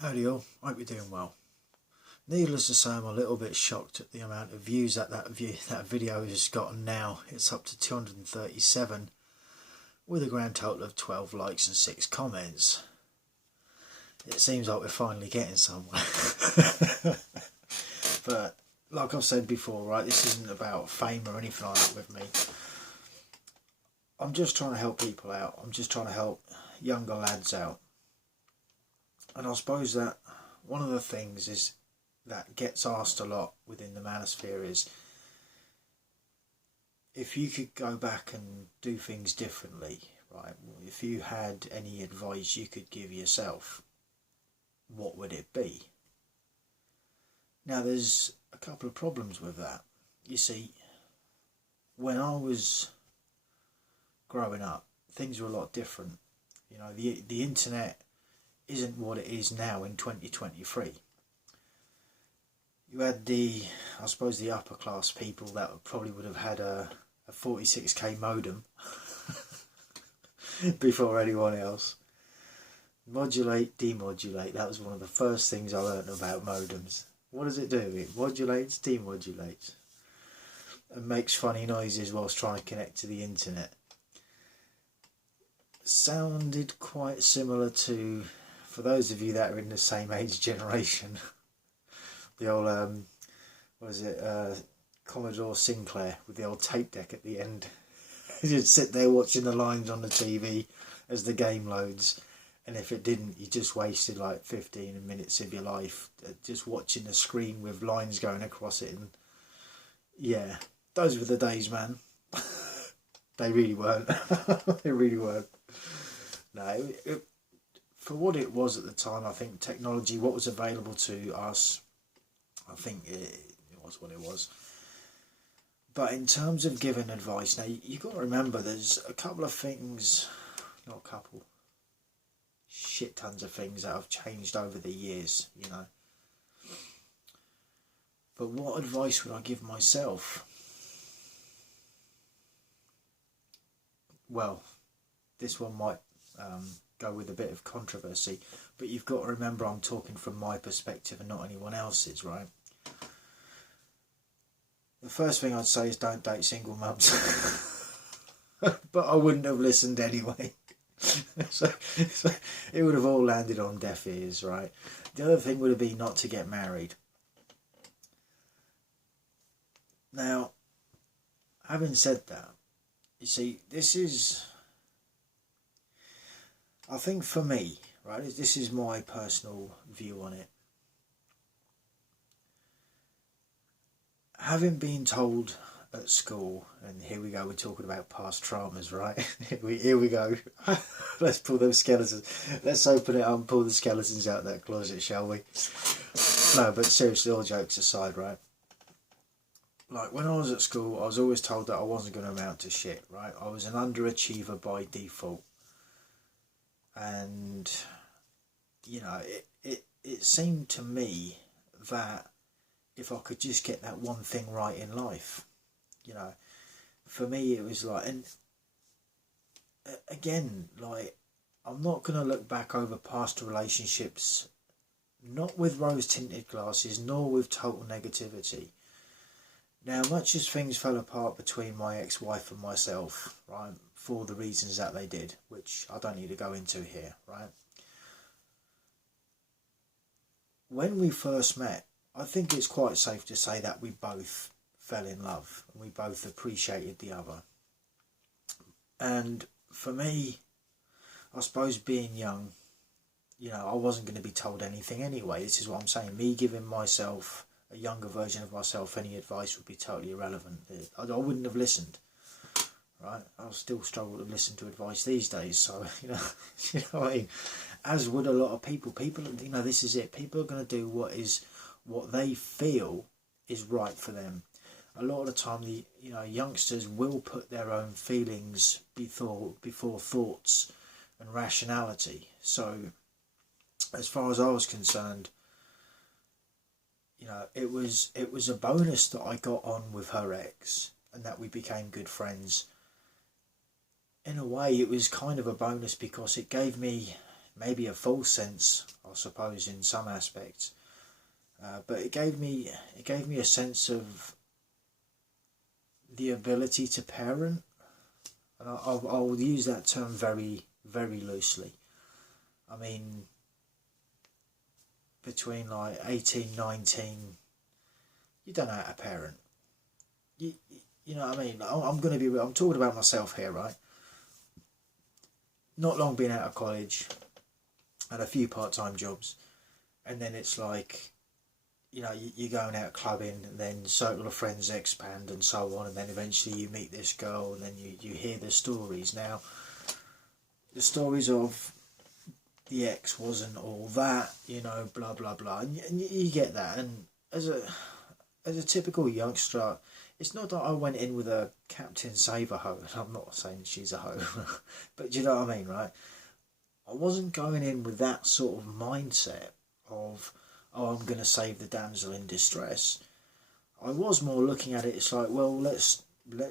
Howdy all, hope you're doing well. Needless to say, I'm a little bit shocked at the amount of views that video has gotten now. It's up to 237 with a grand total of 12 likes and 6 comments. It seems like we're finally getting somewhere. But like I've said before, right, this isn't about fame or anything like that with me. I'm just trying to help people out. I'm just trying to help younger lads out. And I suppose that one of the things is that gets asked a lot within the manosphere is, if you could go back and do things differently, right? If you had any advice you could give yourself, what would it be? Now there's a couple of problems with that. You see, when I was growing up, things were a lot different. You know, the internet isn't what it is now in 2023. You had I suppose the upper class people that probably would have had a 46k modem before anyone else. Modulate, demodulate, that was one of the first things I learned about modems. What does it do? It modulates, demodulates, and makes funny noises whilst trying to connect to the internet. Sounded quite similar to, for those of you that are in the same age generation, the old, Commodore Sinclair with the old tape deck at the end. You'd sit there watching the lines on the TV as the game loads, and if it didn't, you just wasted like 15 minutes of your life just watching the screen with lines going across it. And yeah, those were the days, man. They really weren't. They really weren't. No, for what it was at the time, I think technology, what was available to us, I think it was what it was. But in terms of giving advice, now you've got to remember there's a couple of things, not a couple, shit tons of things that have changed over the years, you know. But what advice would I give myself? Well, this one might go with a bit of controversy, but you've got to remember I'm talking from my perspective and not anyone else's, right? The first thing I'd say is don't date single mums. But I wouldn't have listened anyway. so it would have all landed on deaf ears, right? The other thing would have been not to get married. Now, having said that, you see, this is, I think for me, right, this is my personal view on it. Having been told at school, and here we go, we're talking about past traumas, right? Here we go. Let's pull those skeletons. Let's open it up and pull the skeletons out of that closet, shall we? No, but seriously, all jokes aside, right? Like, when I was at school, I was always told that I wasn't going to amount to shit, right? I was an underachiever by default. And, you know, it seemed to me that if I could just get that one thing right in life, you know, for me it was like, and again, like, I'm not going to look back over past relationships, not with rose-tinted glasses, nor with total negativity. Now, much as things fell apart between my ex-wife and myself, right, for the reasons that they did, which I don't need to go into here, right, when we first met, I think it's quite safe to say that we both fell in love and we both appreciated the other. And for me, I suppose being young, you know, I wasn't going to be told anything anyway. This is what I'm saying. Me giving myself, a younger version of myself, any advice would be totally irrelevant. I wouldn't have listened, right? I'll still struggle to listen to advice these days. So, you know, you know what I mean? As would a lot of people. People, you know, this is it. People are going to do what they feel is right for them. A lot of the time, youngsters will put their own feelings before thoughts and rationality. So, as far as I was concerned, you know, it was a bonus that I got on with her ex and that we became good friends. In a way, it was kind of a bonus because it gave me maybe a false sense, I suppose, in some aspects. But it gave me a sense of the ability to parent, and I'll use that term very, very loosely. I mean, between like 18, 19, you don't know how to parent. You know what I mean? I'm going to be real. I'm talking about myself here, right? Not long been out of college, had a few part-time jobs, and then it's like, you know, you're going out clubbing, and then circle of friends expand and so on, and then eventually you meet this girl, and then you hear the stories. Now, the stories of the ex wasn't all that, you know, blah blah blah, and you get that. And as a typical youngster, it's not that I went in with a Captain Save a hoe. I'm not saying she's a hoe, but do you know what I mean, right? I wasn't going in with that sort of mindset of, oh, I'm going to save the damsel in distress. I was more looking at it, it's like, well, let's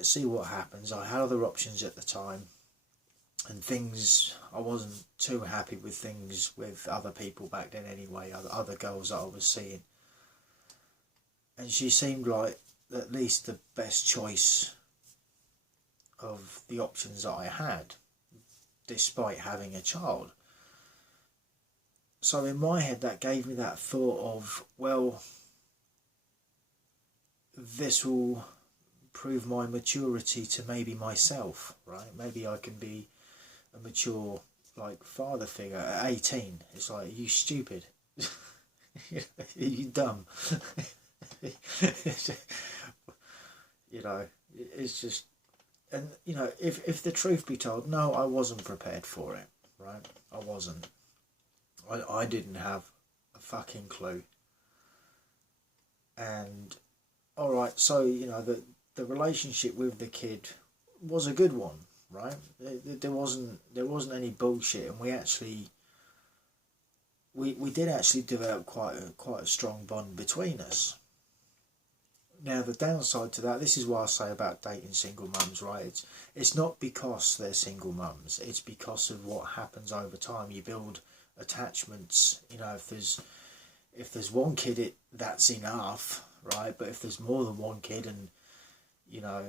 see what happens. I had other options at the time, and things, I wasn't too happy with things with other people back then anyway, other girls that I was seeing. And she seemed like at least the best choice of the options that I had, despite having a child. So in my head, that gave me that thought of, well, this will prove my maturity to maybe myself, right? Maybe I can be a mature, like, father figure at 18. It's like, are you stupid? Are you dumb? You know, it's just, and you know, if the truth be told, no, I wasn't prepared for it, right? I wasn't. I didn't have a fucking clue. And alright, so you know, the relationship with the kid was a good one, right? There wasn't any bullshit, and we did actually develop quite a strong bond between us. Now, the downside to that, this is what I say about dating single mums, right? It's not because they're single mums, it's because of what happens over time. You build attachments, you know, if there's one kid, that's enough, right? But if there's more than one kid, and, you know,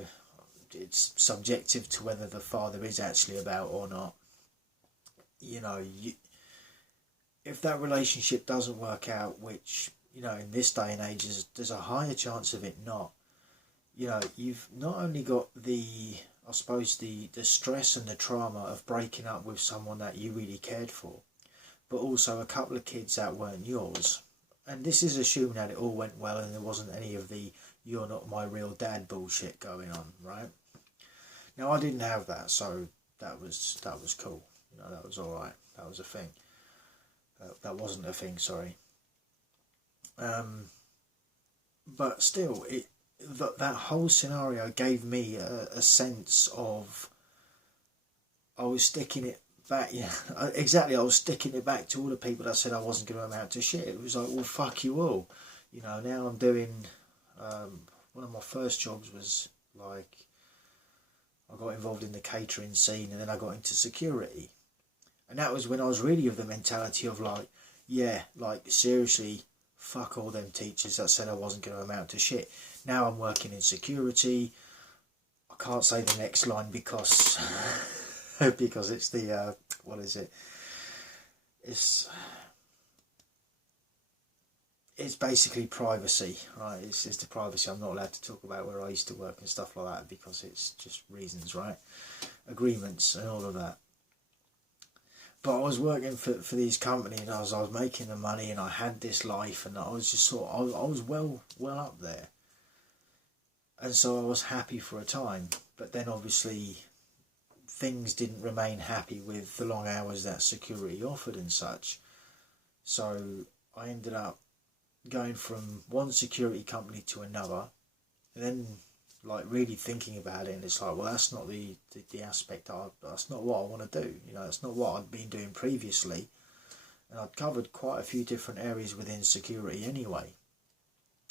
it's subjective to whether the father is actually about or not, you know, if that relationship doesn't work out, which, you know, in this day and age, there's a higher chance of it not. You know, you've not only got the stress and the trauma of breaking up with someone that you really cared for, but also a couple of kids that weren't yours. And this is assuming that it all went well and there wasn't any of the "you're not my real dad" bullshit going on, right? Now, I didn't have that, so that was cool. You know, that was all right. That was a thing. That wasn't a thing, sorry. But still, that whole scenario gave me a sense of, I was sticking it back, yeah, exactly, I was sticking it back to all the people that said I wasn't going to amount to shit. It was like, well, fuck you all. You know, now I'm doing, one of my first jobs was like, I got involved in the catering scene, and then I got into security. And that was when I was really of the mentality of like, yeah, like seriously, fuck all them teachers that said I wasn't going to amount to shit. Now I'm working in security. I can't say the next line because because it's the, what is it? It's basically privacy, right? It's the privacy. I'm not allowed to talk about where I used to work and stuff like that because it's just reasons, right? Agreements and all of that. But I was working for these companies, and I was making the money, and I had this life, and I was just I was well up there. And so I was happy for a time. But then obviously things didn't remain happy with the long hours that security offered and such. So I ended up going from one security company to another, and then like really thinking about it, and it's like, well, that's not the aspect that's not what I want to do, you know, that's not what I'd been doing previously. And I'd covered quite a few different areas within security anyway.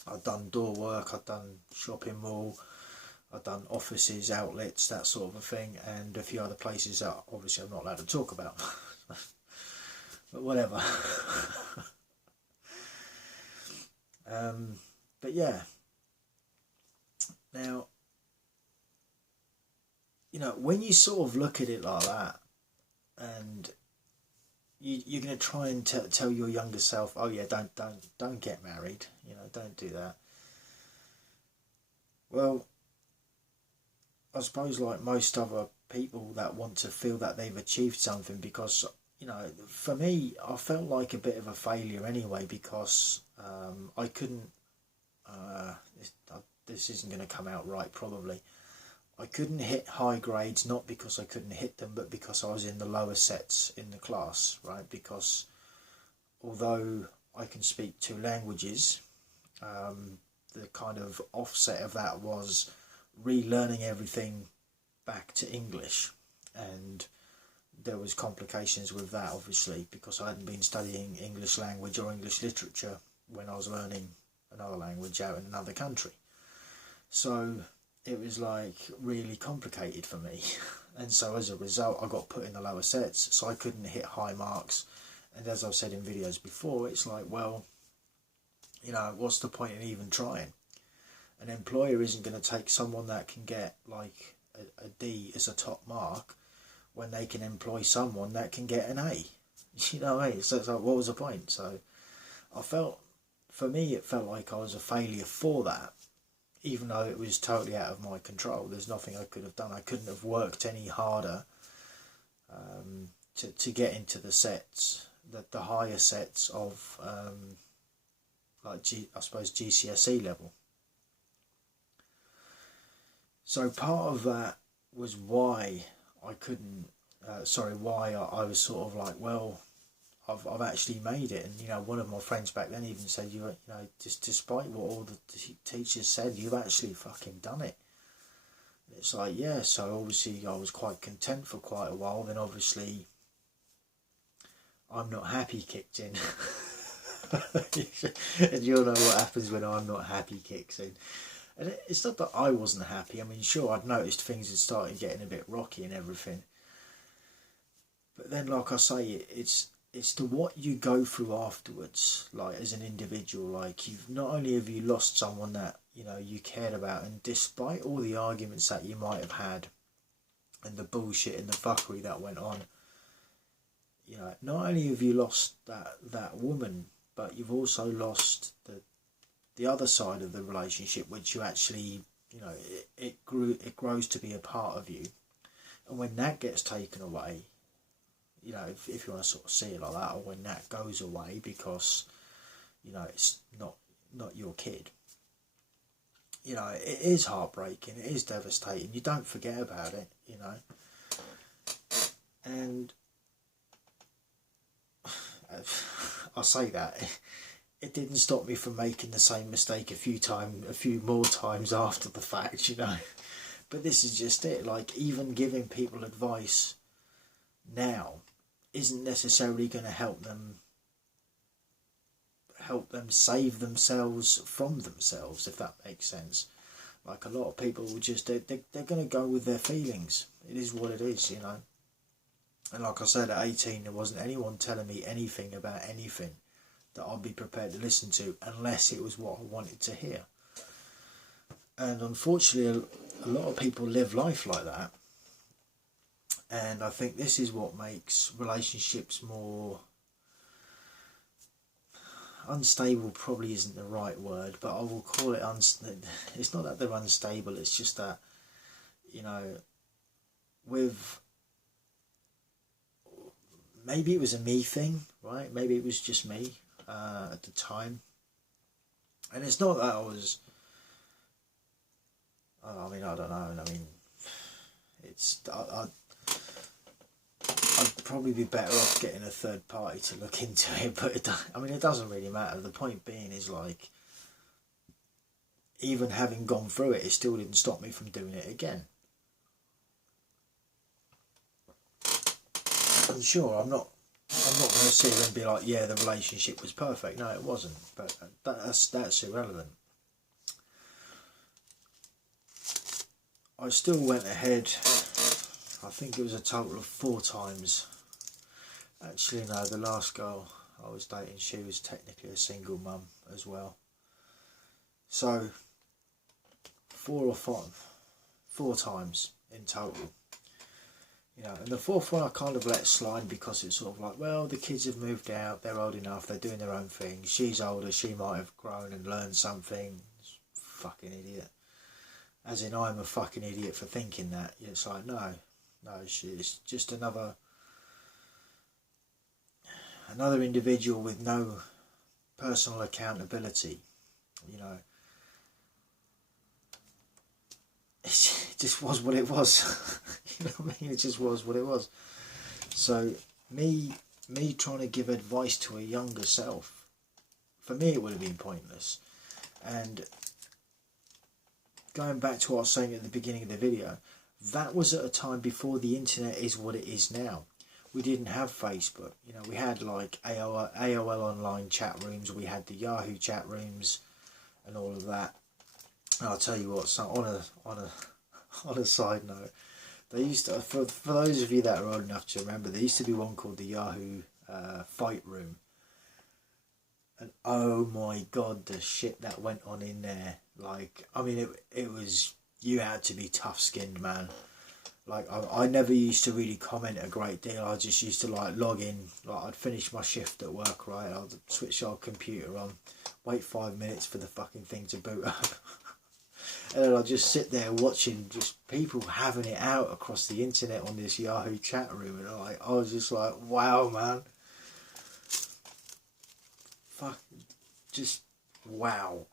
I'd done door work, I'd done shopping mall, I'd done offices, outlets, that sort of a thing, and a few other places that obviously I'm not allowed to talk about. But whatever. But yeah, now, you know, when you sort of look at it like that, and you're going to try and tell your younger self, oh yeah, don't get married, you know, don't do that. Well, I suppose like most other people that want to feel that they've achieved something, because, you know, for me, I felt like a bit of a failure anyway, because I couldn't, this isn't going to come out right probably, I couldn't hit high grades, not because I couldn't hit them, but because I was in the lower sets in the class, right? Because although I can speak two languages, the kind of offset of that was relearning everything back to English, and there was complications with that, obviously, because I hadn't been studying English language or English literature when I was learning another language out in another country. So it was like really complicated for me, and so as a result I got put in the lower sets, so I couldn't hit high marks. And as I've said in videos before, it's like, well, you know, what's the point in even trying? An employer isn't going to take someone that can get like a D as a top mark when they can employ someone that can get an A. You know what I mean? So it's like, what was the point? So I felt, for me, it felt like I was a failure for that, even though it was totally out of my control. There's nothing I could have done. I couldn't have worked any harder to get into the sets, the higher sets of like I suppose GCSE level. So part of that was why I couldn't. Why I was sort of like, well, I've actually made it. And, you know, one of my friends back then even said, you know, just despite what all the teachers said, you've actually fucking done it. And it's like, yeah. So obviously I was quite content for quite a while. Then obviously I'm not happy kicked in. And you'll know what happens when I'm not happy kicks in. And it's not that I wasn't happy. I mean, sure, I'd noticed things had started getting a bit rocky and everything. But then, like I say, it's to what you go through afterwards, like as an individual. Like, you've not only have you lost someone that, you know, you cared about, and despite all the arguments that you might have had and the bullshit and the fuckery that went on, you know, not only have you lost that woman, but you've also lost the other side of the relationship, which you actually, you know, it grows to be a part of you. And when that gets taken away, you know, if you want to sort of see it like that, or when that goes away because, you know, it's not your kid, you know, it is heartbreaking, it is devastating. You don't forget about it, you know. And I say that it didn't stop me from making the same mistake a few more times after the fact, you know. But this is just it. Like, even giving people advice now isn't necessarily going to help them save themselves from themselves, if that makes sense. Like, a lot of people will just, they're going to go with their feelings. It is what it is, you know. And like I said, at 18, there wasn't anyone telling me anything about anything that I'd be prepared to listen to, unless it was what I wanted to hear. And unfortunately, a lot of people live life like that. And I think this is what makes relationships more unstable. Probably isn't the right word, but I will call it it's not that they're unstable, it's just that, you know, with, maybe it was a me thing, right? Maybe it was just me at the time. And it's not that I was, I mean, I don't know. I mean, it's, I'd probably be better off getting a third party to look into it, but it doesn't really matter. The point being is, like, even having gone through it, it still didn't stop me from doing it again. And sure, I'm not going to sit here and be like, yeah, the relationship was perfect. No, it wasn't. But that's irrelevant. I still went ahead. I think it was a total of 4 times Actually, no, the last girl I was dating, she was technically a single mum as well. So, 4 times in total. You know, and the fourth one I kind of let slide because it's sort of like, well, the kids have moved out, they're old enough, they're doing their own thing. She's older, she might have grown and learned something. Fucking idiot. As in, I'm a fucking idiot for thinking that. It's like, no, it's just another individual with no personal accountability. You know, it just was what it was. You know what I mean? It just was what it was. So me trying to give advice to a younger self, for me it would have been pointless. And going back to what I was saying at the beginning of the video, that was at a time before the internet is what it is now. We didn't have Facebook. You know, we had like AOL online chat rooms, we had the Yahoo chat rooms and all of that. And I'll tell you what, so on a side note, they used to, for those of you that are old enough to remember, there used to be one called the Yahoo Fight Room. And oh my god, the shit that went on in there. Like, I mean, it was, you had to be tough-skinned, man. Like, I never used to really comment a great deal. I just used to, like, log in. Like, I'd finish my shift at work, right? I'd switch our computer on, wait 5 minutes for the fucking thing to boot up. And then I'd just sit there watching just people having it out across the internet on this Yahoo chat room. And I was just like, wow, man. Fuck, just wow.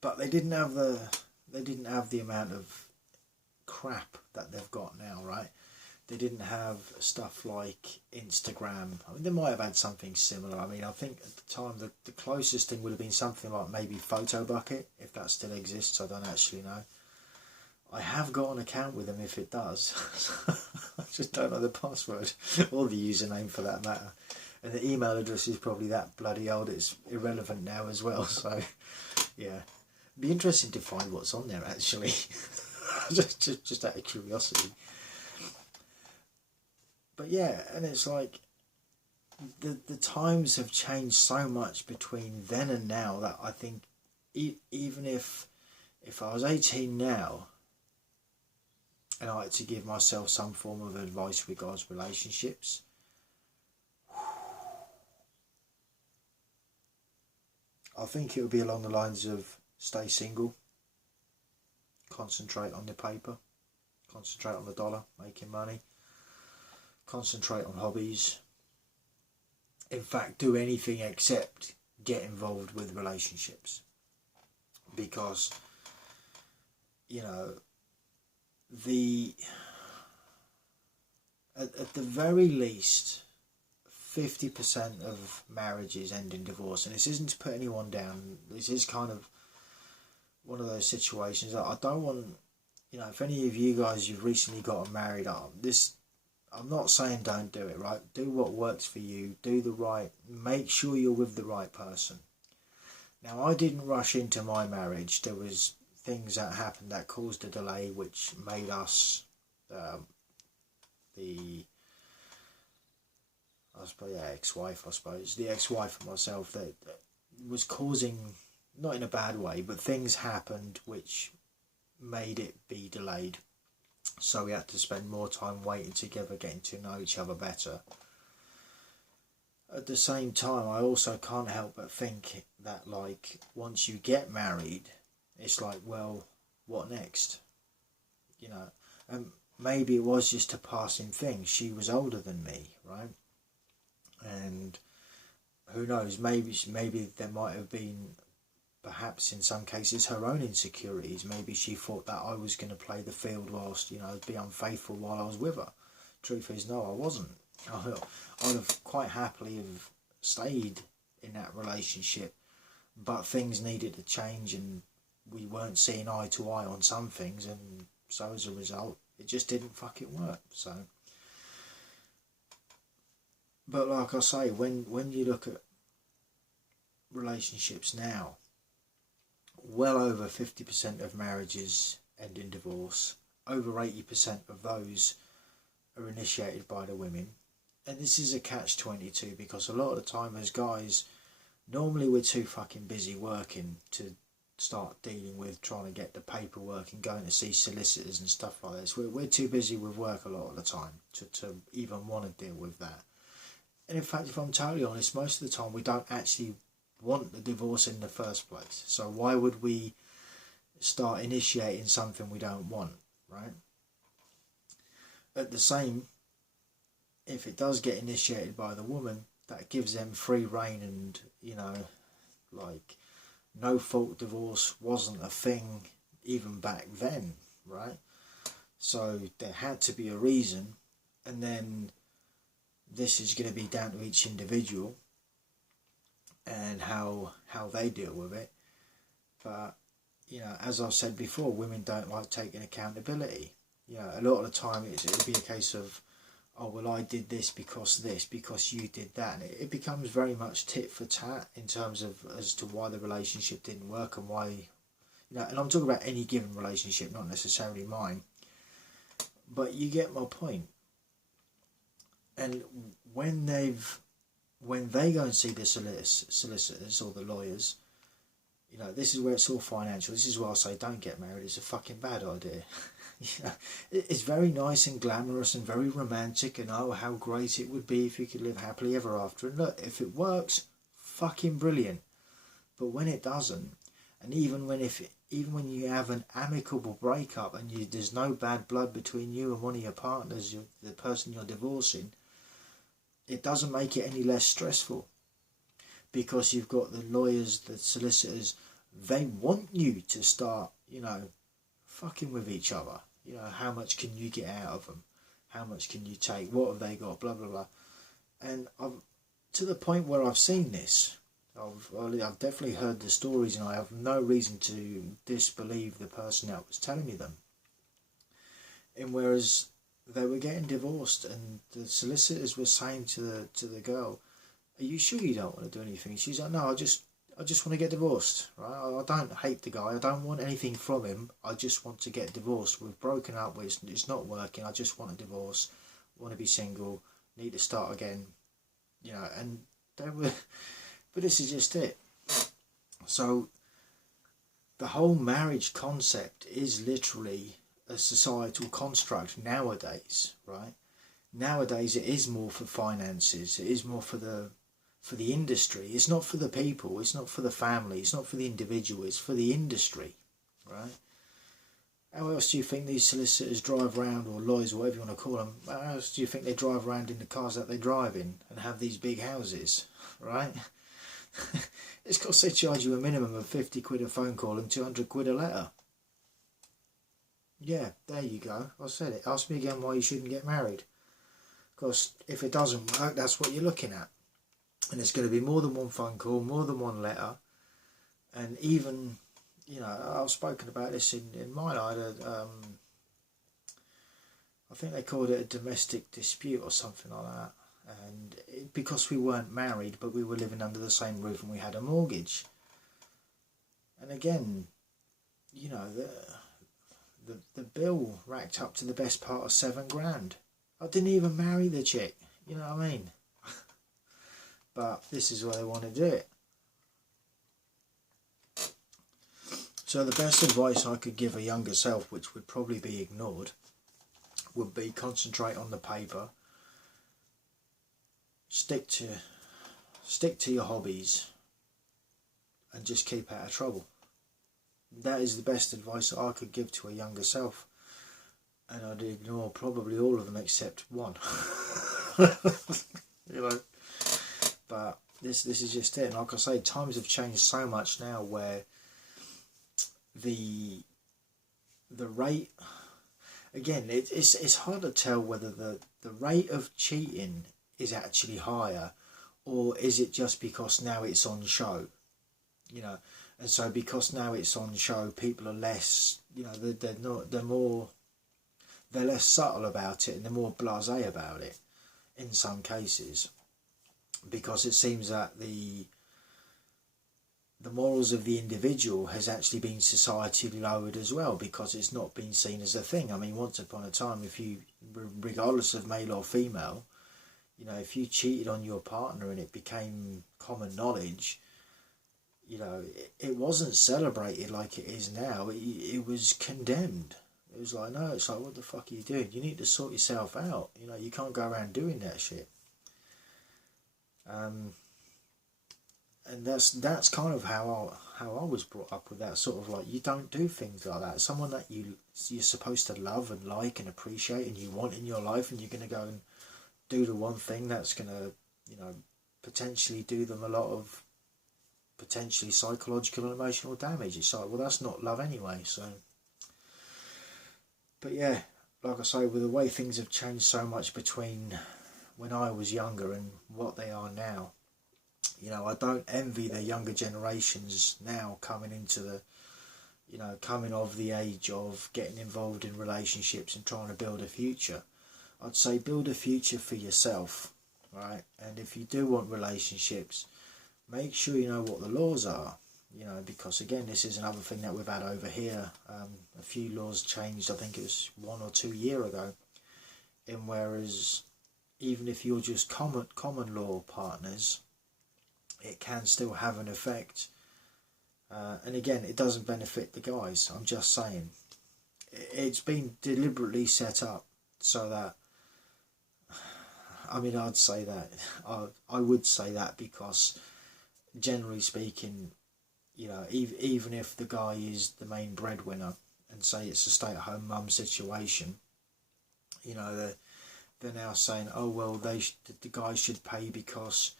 But they didn't have the amount of crap that they've got now, right? They didn't have stuff like Instagram. I mean, they might have had something similar. I mean, I think at the time the closest thing would have been something like maybe Photobucket, if that still exists. I don't actually know. I have got an account with them if it does. I just don't know the password or the username for that matter. And the email address is probably that bloody old, it's irrelevant now as well. So, yeah. It'd be interesting to find what's on there actually. just out of curiosity. But yeah, and it's like the times have changed so much between then and now that I think even if I was 18 now and I had to give myself some form of advice regards relationships, I think it would be along the lines of stay single, concentrate on the paper, concentrate on the dollar, making money, concentrate on hobbies. In fact, do anything except get involved with relationships. Because, you know, at the very least, 50% of marriages end in divorce. And this isn't to put anyone down. This is kind of one of those situations that I don't want, you know, if any of you guys you've recently gotten married, I'm not saying don't do it, right? Do what works for you. Do the right. Make sure you're with the right person. Now, I didn't rush into my marriage. There was things that happened that caused a delay, which made us ex-wife, I suppose. The ex-wife and myself that was causing, not in a bad way, but things happened which made it be delayed. So we had to spend more time waiting together, getting to know each other better. At the same time, I also can't help but think that, like, once you get married, it's like, well, what next? You know, and maybe it was just a passing thing. She was older than me, right? And who knows, maybe there might have been, perhaps in some cases, her own insecurities. Maybe she thought that I was going to play the field whilst, you know, be unfaithful while I was with her. Truth is, no, I wasn't. I would have quite happily have stayed in that relationship, but things needed to change and we weren't seeing eye to eye on some things, and so as a result, it just didn't fucking work. So, but like I say, when you look at relationships now, well over 50% of marriages end in divorce. Over 80% of those are initiated by the women. And this is a catch-22, because a lot of the time as guys, normally we're too fucking busy working to start dealing with trying to get the paperwork and going to see solicitors and stuff like this. We're too busy with work a lot of the time to even want to deal with that. And in fact, if I'm totally honest, most of the time we don't actually want the divorce in the first place. So why would we start initiating something we don't want, right? At the same, if it does get initiated by the woman, that gives them free rein, and, you know, like, no fault divorce wasn't a thing even back then, right? So there had to be a reason, and then this is going to be down to each individual and how they deal with it. But, you know, as I've said before, women don't like taking accountability. You know, a lot of the time it'll be a case of, oh, well, I did this because you did that. And it becomes very much tit for tat in terms of as to why the relationship didn't work and why, you know, and I'm talking about any given relationship, not necessarily mine. But you get my point. And when they go and see the solicitors or the lawyers, you know, this is where it's all financial. This is why I say don't get married. It's a fucking bad idea. You know, it's very nice and glamorous and very romantic, and oh, how great it would be if you could live happily ever after. And look, if it works, fucking brilliant. But when it doesn't, and even when you have an amicable breakup and there's no bad blood between you and one of your partners, the person you're divorcing, it doesn't make it any less stressful, because you've got the lawyers, the solicitors, they want you to start, you know, fucking with each other. You know, how much can you get out of them? How much can you take? What have they got? Blah, blah, blah. And to the point where I've seen this, I've definitely heard the stories, and I have no reason to disbelieve the person that was telling me them. And whereas they were getting divorced, and the solicitors were saying to the girl, "Are you sure you don't want to do anything?" She's like, "No, I just want to get divorced, right? I don't hate the guy. I don't want anything from him. I just want to get divorced. We've broken up. It's not working. I just want a divorce. I want to be single. Need to start again." You know, and they were... But this is just it. So the whole marriage concept is literally a societal construct nowadays, right? Nowadays it is more for finances. It is more for the industry. It's not for the people. It's not for the family. It's not for the individual. It's for the industry, right? How else do you think these solicitors drive around, or lawyers, or whatever you want to call them? How else do you think they drive around in the cars that they drive in and have these big houses, right? It's because they charge you a minimum of 50 quid a phone call and 200 quid a letter. Yeah, there you go. I said it. Ask me again why you shouldn't get married. Because if it doesn't work, that's what you're looking at. And it's going to be more than one phone call, more than one letter. And even, you know, I've spoken about this in mine. I had I think they called it a domestic dispute or something like that. And because we weren't married, but we were living under the same roof and we had a mortgage. And again, you know, the bill racked up to the best part of $7,000. I didn't even marry the chick, you know what I mean? But this is why they want to do it. So the best advice I could give a younger self, which would probably be ignored, would be concentrate on the paper. Stick to your hobbies and just keep out of trouble. That is the best advice that I could give to a younger self, and I'd ignore probably all of them except one. You know, but this is just it. And like I say, times have changed so much now, where the rate, again, it's hard to tell whether the rate of cheating is actually higher, or is it just because now it's on show, you know? And so because now it's on show, people are less, you know, they're less subtle about it, and they're more blasé about it in some cases, because it seems that the the morals of the individual has actually been societally lowered as well, because it's not been seen as a thing. I mean, once upon a time, if you, regardless of male or female, you know, if you cheated on your partner and it became common knowledge, you know, it wasn't celebrated like it is now. It was condemned. It was like, no, it's like, what the fuck are you doing? You need to sort yourself out. You know, you can't go around doing that shit. And that's kind of how I was brought up, with that sort of like, you don't do things like that. Someone that you're supposed to love and like and appreciate and you want in your life, and you're going to go and do the one thing that's going to, you know, potentially do them a lot of potentially psychological and emotional damage. It's like, well, that's not love anyway. So, but yeah, like I say, with the way things have changed so much between when I was younger and what they are now, you know, I don't envy the younger generations now coming into the, you know, coming of the age of getting involved in relationships and trying to build a future. I'd say build a future for yourself, right? And if you do want relationships, make sure you know what the laws are, you know, because again, this is another thing that we've had over here. A few laws changed, I think it was 1 or 2 years ago, and whereas even if you're just common law partners, it can still have an effect. And again, it doesn't benefit the guys. I'm just saying. It's been deliberately set up so that, I mean, I'd say that. I would say that because, generally speaking, you know, even if the guy is the main breadwinner and say it's a stay-at-home mum situation, you know, they're now saying, oh, well, the guy should pay because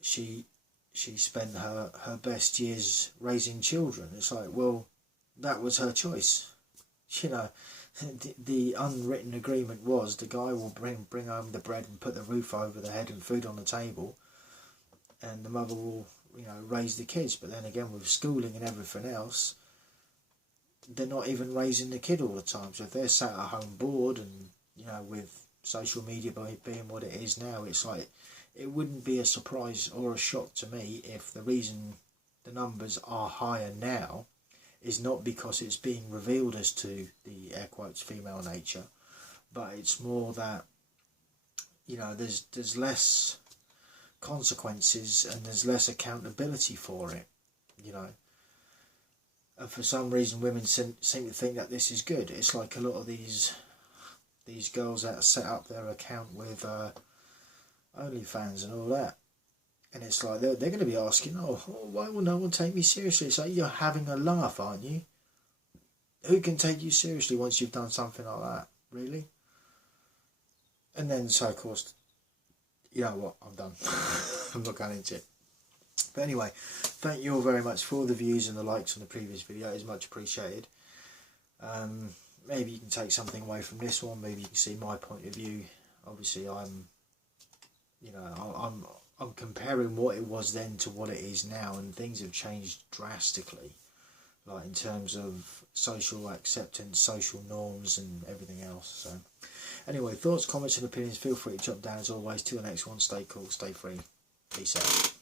she spent her best years raising children. It's like, well, that was her choice. You know, the unwritten agreement was the guy will bring home the bread and put the roof over the head and food on the table, and the mother will, you know, raise the kids. But then again, with schooling and everything else, they're not even raising the kid all the time. So if they're sat at home bored, and, you know, with social media being what it is now, it's like, it wouldn't be a surprise or a shock to me if the reason the numbers are higher now is not because it's being revealed as to the, air quotes, female nature, but it's more that, you know, there's less consequences and there's less accountability for it, you know. And for some reason, women seem to think that this is good. It's like a lot of these girls that set up their account with OnlyFans and all that, and it's like they're going to be asking, oh, why will no one take me seriously? It's like, you're having a laugh, aren't you? Who can take you seriously once you've done something like that? Really? And then, so of course, you know what, I'm done. I'm not going into it. But anyway, thank you all very much for the views and the likes on the previous video. It's much appreciated. Maybe you can take something away from this one. Maybe you can see my point of view. Obviously, I'm comparing what it was then to what it is now, and things have changed drastically, like in terms of social acceptance, social norms and everything else. So anyway, thoughts, comments and opinions, feel free to jump down as always. Till the next one, stay cool, stay free, peace out.